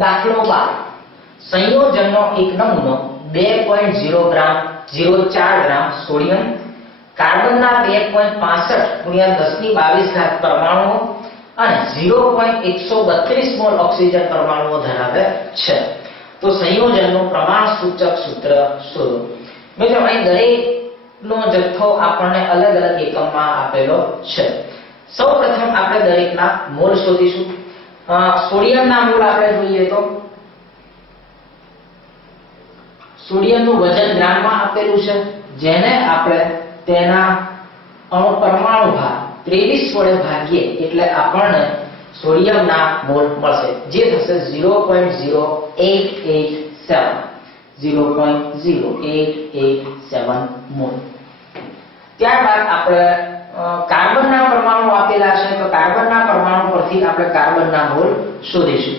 દાખલો 12 સંયોજનનો એક નમૂનો 2.0 ગ્રામ 0.4 ગ્રામ સોડિયમ, કાર્બનના 2.65 × 1022 પરમાણુઓ અને 0.132 મોલ ઓક્સિજન પરમાણુઓ ધરાવે છે. તો સંયોજનનું પ્રમાણસૂચક સૂત્ર શોધો. મિત્રો અહીં દરેકનો જથ્થો આપણને અલગ અલગ એકમમાં આપેલો છે. સૌપ્રથમ આપણે દરેકના મોલ શોધીશું. સોડિયમના મોલ આપણે જોઈએ તો સોડિયમનું વજન ગ્રામમાં આપેલું છે, જેને આપણે તેના અણુ પરમાણુ ભાર 23 વડે ભાગીએ એટલે આપણને સોડિયમના મોલ મળશે, જે થશે 0.0887 મોલ. ત્યારબાદ આપણે કાર્બનના પરમાણુ આપેલા છે, તો કાર્બનના પરમાણુ પરથી આપણે કાર્બનના મોલ શોધીશું.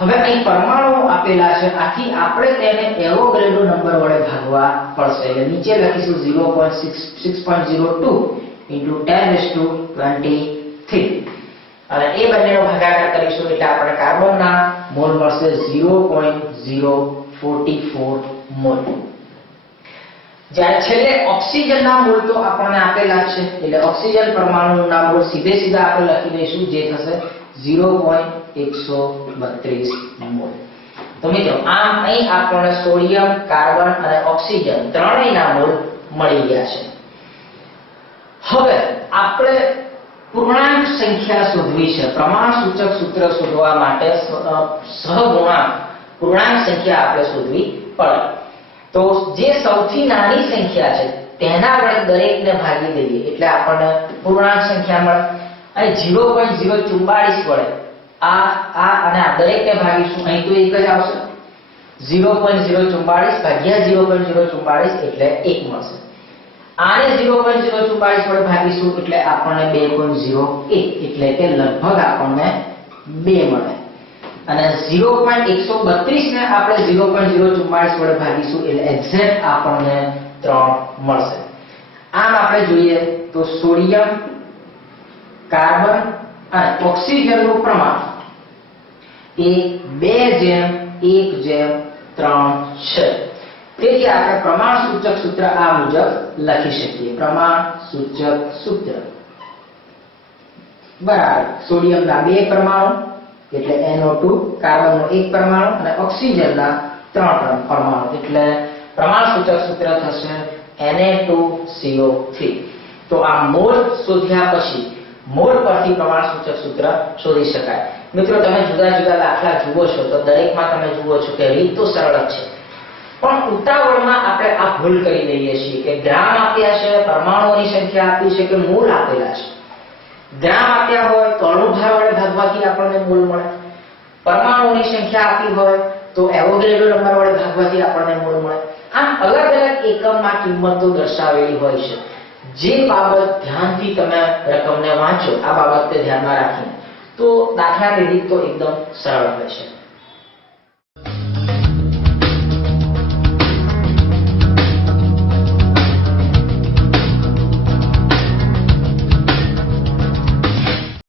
હવે અહીં પરમાણુ આપેલા છે, આથી આપણે તેને એવોગાડ્રો નંબર વડે ભાગવા પડશે. એટલે નીચે લખીશું 0.6.02 × 10⁻23 અને એ બંનેનો ભાગાકાર કરીશું એટલે આપણે કાર્બનના મોલ મળશે 0.044 મોલ. જ્યારે છેલ્લે ઓક્સિજનના મોલ તો આપણને આપેલા છે, એટલે ઓક્સિજન પરમાણુના મોલ સીધા આપણે લખી દઈશું, જે થશે 0.132 મોલ. તો મિત્રો આમ અહીં આપણને સોડિયમ, કાર્બન અને ઓક્સિજન ત્રણેયના મોલ મળી ગયા છે. હવે આપણે પૂર્ણાંક સંખ્યા શોધવી છે. પ્રમાણસૂચક સૂત્ર શોધવા માટે સહગુણાંક પૂર્ણાંક સંખ્યા આપણે શોધવી પડે. તો જે સૌથી નાની સંખ્યા છે તેના વડે દરેકને ભાગી દઈએ એટલે આપણને પૂર્ણાંક સંખ્યા મળે. અહીં 0.044 વડે આ અને આ દરેકને ભાગીશું, અહીં તો એક જ આવશે. 0.044 ભાગ્યા 0.044 એટલે 1 મળશે. આને 0.044 વડે ભાગીશું એટલે આપણને 2.01 એટલે કે લગભગ આપણને 2 મળે. અને 0.132 ને આપણે 0.044 વડે ભાગીશું એટલે એક્ઝેક્ટ આપણને 3 મળશે. આમ આપણે જોઈએ તો સોડિયમ, કાર્બન અને ઓક્સિજનનું પ્રમાણ એ 2:1:3 છે. તેથી આપણે પ્રમાણસૂચક સૂત્ર આ મુજબ લખી શકીએ. પ્રમાણસૂચક સૂત્ર બરાબર સોડિયમના 2 પરમાણુ એટલે NO2, કાર્બનનો 1 પરમાણુ અને ઓક્સિજનના 3 પરમાણુ એટલે પ્રમાણસૂચક સૂત્ર થશે Na2CO3. તો આ મોલ શોધ્યા પછી મોલ પરથી પ્રમાણસૂચક સૂત્ર શોધી શકાય. મિત્રો તમે જુદા જુદા દાખલા જુઓ છો તો દરેકમાં તમે જુઓ છો કે રીત તો સરળ જ છે, પણ ઉતાવળમાં આપણે આ ભૂલ કરી દઈએ છીએ કે ગ્રામ આપ્યા છે, પરમાણુઓની સંખ્યા આપી છે કે મોલ આપેલા છે. ગ્રામ આપ્યા હોય તો અણુભાર વડે ભાગવાથી આપણને મોલ મળે, પરમાણુઓની સંખ્યા આપી હોય તો એવોગાડ્રો નંબર વડે ભાગવાથી આપણને મોલ મળે. આમ અલગ અલગ એકમમાં કિંમતો દર્શાવેલી હોય છે. જે બાબત ધ્યાનથી તમે રકમને વાંચો, આ બાબતને ધ્યાનમાં રાખીને, તો દાખલાની રીત તો એકદમ સરળ હોય છે.